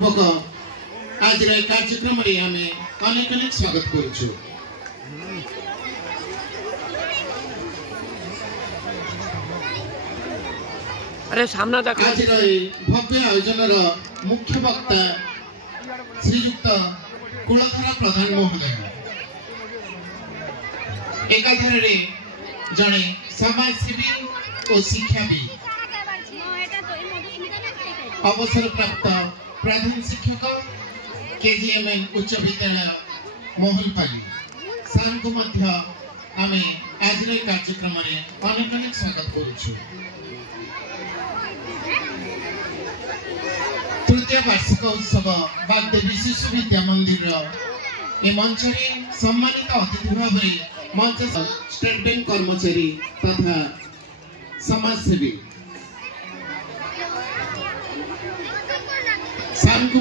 आज कार्यक्रम आम अनेक अनेक स्वागत करुचु। अरे सामना आज भव्य आयोजन मुख्य वक्ता श्रीयुक्त कुलधर प्रधान महोदय एकाधार जड़े समाजसेवी और शिक्षाविद अवसर प्राप्त प्रधान शिक्षक केजीएमएन उच्च विद्यालय मोहनपाली सार को आम आज कार्यक्रम अनेक अनेक स्वागत करुचु। तृतीय वार्षिक उत्सव बागदेवी शिशु विद्या मंदिर ए मंच सम्मानित अतिथि भाव मंच स्टेट बैंक कर्मचारी तथा समाजसेवी सार को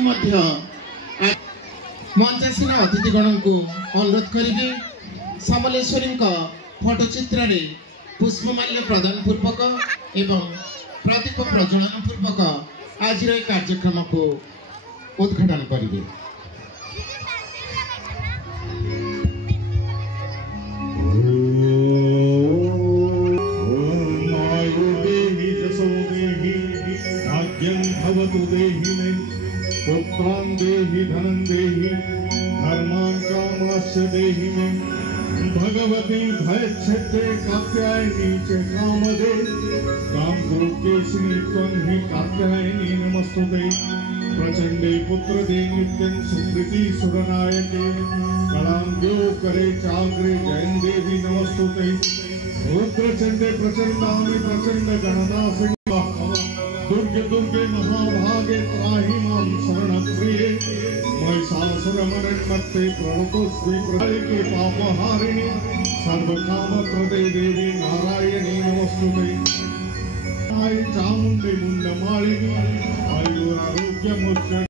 मंचासीन अतिथिगण को अनुरोध करेंगे समलेश्वरी फोटोचित्र पुष्पमाल्य प्रदान पूर्वक एवं प्रदीप प्रज्वलन पूर्वक आज कार्यक्रम को उद्घाटन करेंगे। पुत्रां देहि धनं देहि धर्मां कामाश्च देहि मे भगवती भयच्छते कात्यायनी च कामदे कामरूपेशिनी त्वं हि कात्यायनी नमस्तुते प्रचंडे पुत्रदे नित्यं सुकृति सुरनायके कलां करे चाग्रे जयं देवी नमस्तुते रुद्रचंडे प्रचंडामि प्रचंड गणनासिका दुर्गे दुर्गे महाभागे त्राहि मां शरणप्रिये महिषासुरमर्मत्ते प्रणतोऽस्मि प्रलये पापहारिणि सर्वकामप्रदे देवी नारायणी नमस्तुते चामुण्डे मुण्डमालिनी आयुरारोग्यमुच्च